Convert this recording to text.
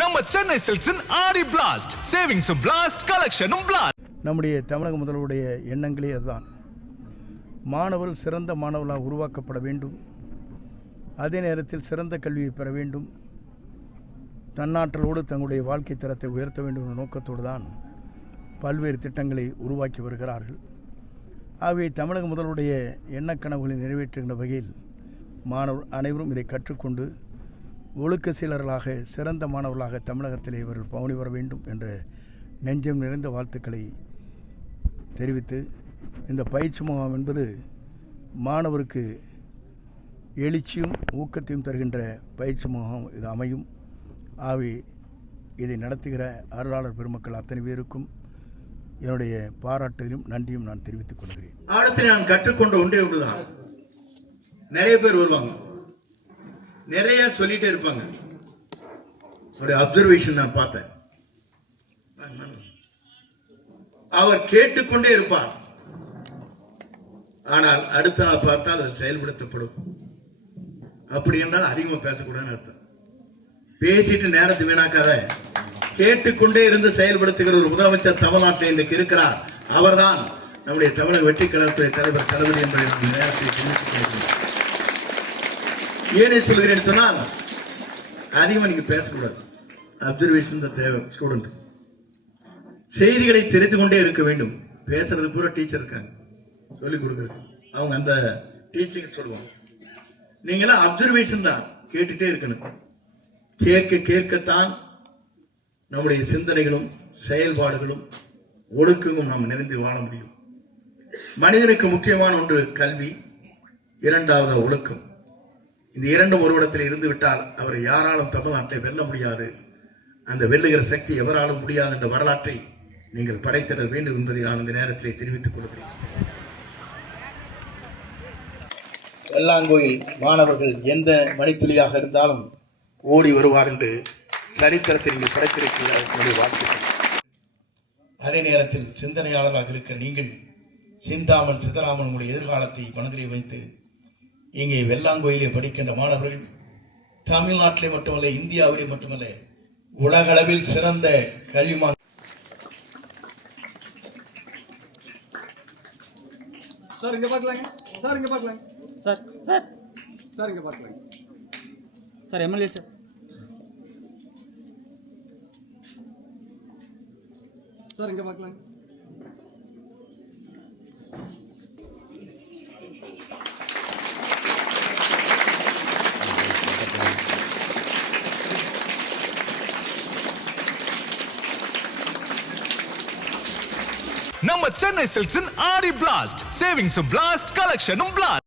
நம்ம சென்னை சில்க்ஸின் ஆடி blast, சேவிங்ஸும் blast, கலெக்ஷனும் blast. நம்முடைய தமிழக முதல்வருடைய எண்ணங்களே அதுதான். மாணவர்கள் சிறந்த மாணவர்களாக உருவாக்கப்பட வேண்டும், அதே நேரத்தில் சிறந்த கல்வியை பெற வேண்டும், தன்னாற்றலோடு தங்களுடைய வாழ்க்கை தரத்தை உயர்த்த வேண்டும் என்ற நோக்கத்தோடு தான் பல்வேறு திட்டங்களை உருவாக்கி வருகிறார்கள். ஆகவே தமிழக முதல்வருடைய எண்ணக்கனவுகளை நிறைவேற்றுகின்ற வகையில் மாணவர் அனைவரும் இதை கற்றுக்கொண்டு ஒழுக்க சீலர்களாக சிறந்த மாணவர்களாக தமிழகத்திலே இவர்கள் பவனி வர வேண்டும் என்ற நெஞ்சம் நிறைந்த வாழ்த்துக்களை தெரிவித்து, இந்த பயிற்சி முகாம் என்பது மாணவருக்கு எழுச்சியும் ஊக்கத்தையும் தருகின்ற பயிற்சி முகாம் இது அமையும். ஆகவே இதை நடத்துகிற அருளாளர் பெருமக்கள் அத்தனை பேருக்கும் என்னுடைய பாராட்டுதலும் நன்றியும் நான் தெரிவித்துக் கொள்கிறேன். ஆழத்தில் நான் கற்றுக்கொண்ட ஒன்றே ஒன்றுதான். நிறைய பேர் வருவாங்க, நிறைய சொல்லிட்டே இருப்பாங்க. அவருடைய அப்சர்வேஷன் நான் பார்த்தேன். அவர் கேட்டுக்கொண்டே இருப்பார், ஆனால் அடுத்த நாள் பார்த்தால் அது செயல்படுத்தப்படும். அப்படி என்றால் அதிகமா பேசக்கூடாதுன்னு அர்த்தம். பேசிட்டு நேரத்தை வீணாக்காத, கேட்டுக்கொண்டே இருந்து செயல்படுத்துகிற ஒரு முதலமைச்சர் தமிழ்நாட்டில் இன்றைக்கு இருக்கிறார். அவர்தான் நம்முடைய தமிழக வெற்றி கழகத்துறை தலைவர் தளபதி என்பதை நாம் நேரத்தை தெரிவித்துக் கொள்கிறோம். ஏனே சொல்கிறேன் சொன்னால், அதிகமாக நீங்க பேசக்கூடாது. அப்சர்வேஷன் தான் தேவை. ஸ்டூடெண்ட் செய்திகளை தெரிந்து கொண்டே இருக்க வேண்டும். பேசுறது பூரா டீச்சர் இருக்காங்க சொல்லிக் கொடுக்குறது, அவங்க அந்த டீச்சிங் சொல்லுவாங்க. நீங்களாம் அப்சர்வேஷன் தான், கேட்டுட்டே இருக்கணும். கேட்க கேட்கத்தான் நம்முடைய சிந்தனைகளும் செயல்பாடுகளும் ஒழுக்கமும் நாம் நிறைந்து வாழ முடியும். மனிதனுக்கு முக்கியமான ஒன்று கல்வி, இரண்டாவது ஒழுக்கம். இந்த இரண்டும் ஒரு இடத்தில் இருந்து விட்டால் அவரை யாராலும் தமிழ்நாட்டை வெல்ல முடியாது. அந்த வெல்லுகிற சக்தி எவராலும் முடியாது என்ற வரலாற்றை நீங்கள் படைத்திட வேண்டும் என்பதை நான் இந்த நேரத்திலே தெரிவித்துக் கொள்கிறேன். வெள்ளாங்கோயில் மாணவர்கள் எந்த மணித்துளியாக இருந்தாலும் ஓடி வருவார் என்று சரித்திரத்தை நீங்கள் படைத்திருக்கிறீர்கள். வாழ்த்துக்கள். அதே நேரத்தில் சிந்தனையாளராக இருக்க நீங்கள் சிந்தாமல் சிதறாமல் உங்களுடைய எதிர்காலத்தை மனதிலே வைத்து இங்கே வெள்ளாங்கோயிலே படிக்கின்ற மாணவர்கள் தமிழ்நாட்டிலே மட்டுமல்ல, இந்தியாவிலே மட்டுமல்ல, உலகளவில் சிறந்த கல்விமான். சார் இங்க பார்க்கலாங்க, சார் இங்க பார்க்கலாங்க, சார் சார் சார் இங்க பார்க்கலாங்க, சார் எம்எல்ஏ சார், சார் இங்க பார்க்கலாங்க. நம்ம சென்னை சில்க்ஸின் ஆடி பிளாஸ்ட், சேவிங்ஸும் பிளாஸ்ட், கலெக்ஷனும் பிளாஸ்ட்.